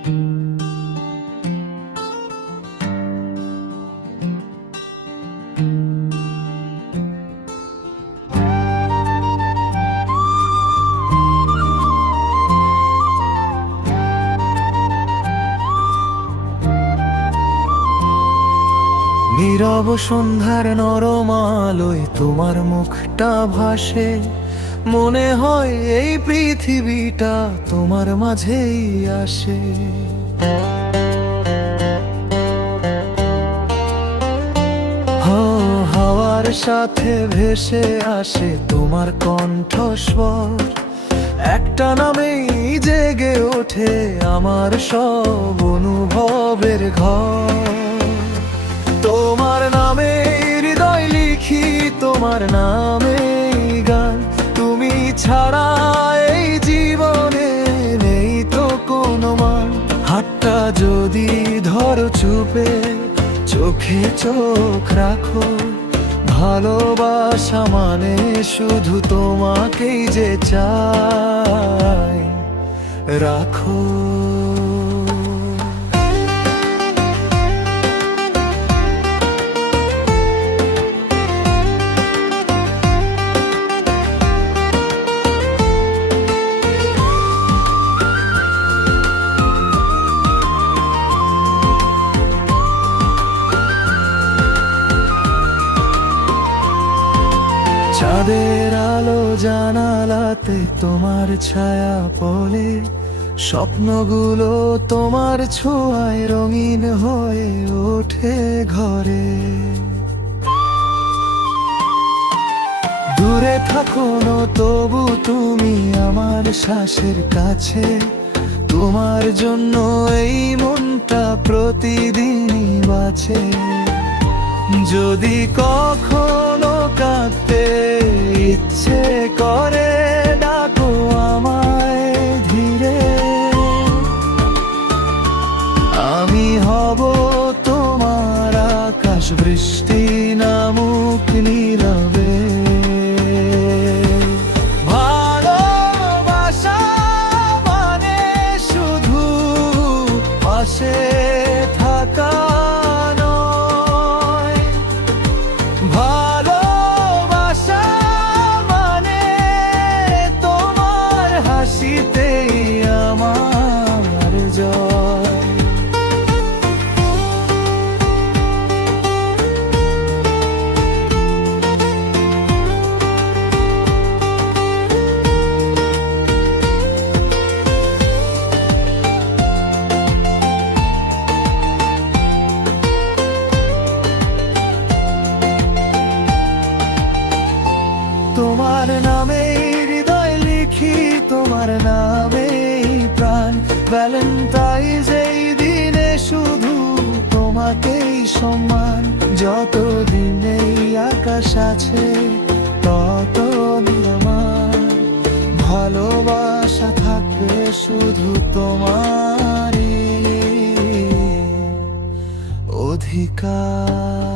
নীরব সন্ধ্যার নরম আলোয় তোমার মুখটা ভাসে, মনে হয় এই পৃথিবীটা তোমার মাঝেই আসে। হাওয়ার সাথে ভেসে আসে তোমার কণ্ঠস্বর, একটা নামেই জেগে ওঠে আমার সব অনুভবের ঘর। তোমার নামে হৃদয় লিখি, তোমার নামে গান, তুমি ছাড়া এই জীবনে নেই তো কোনো মান। হাতটা যদি ধরো চুপে, চোখে চোখ রাখো, ভালোবাসা মানে শুধু তোমাকেই যে চাই রাখো। চাঁদের আলো জানালাতে তোমার ছায়া পড়ে, স্বপ্নগুলো তোমার ছোঁয়ায় রঙিন হয়ে ওঠে ঘরে। দূরে থাকো না তবু তুমি আমার শ্বাসের কাছে, তোমার জন্য এই মনটা প্রতিদিনই বাঁচে। যদি কখনো কাঁদতে ইচ্ছে করে, ডাকো আমায় ধীরে, আমি হব তোমার আকাশ, বৃষ্টি নামুক নীরবে। ভালোবাসা মানে শুধু পাশে থাকা, ভালোবাসা মানে তোমার হাসিতেই আমার জয়। তোমার নামে হৃদয় লিখি, তোমার নামে প্রাণ, ভ্যালেন্টাইন্স এই দিনে শুধু তোমাকেই সম্মান। যতদিন এই আকাশ আছে ততদিন আমার ভালোবাসা থাকবে শুধু তোমারই অধিকার।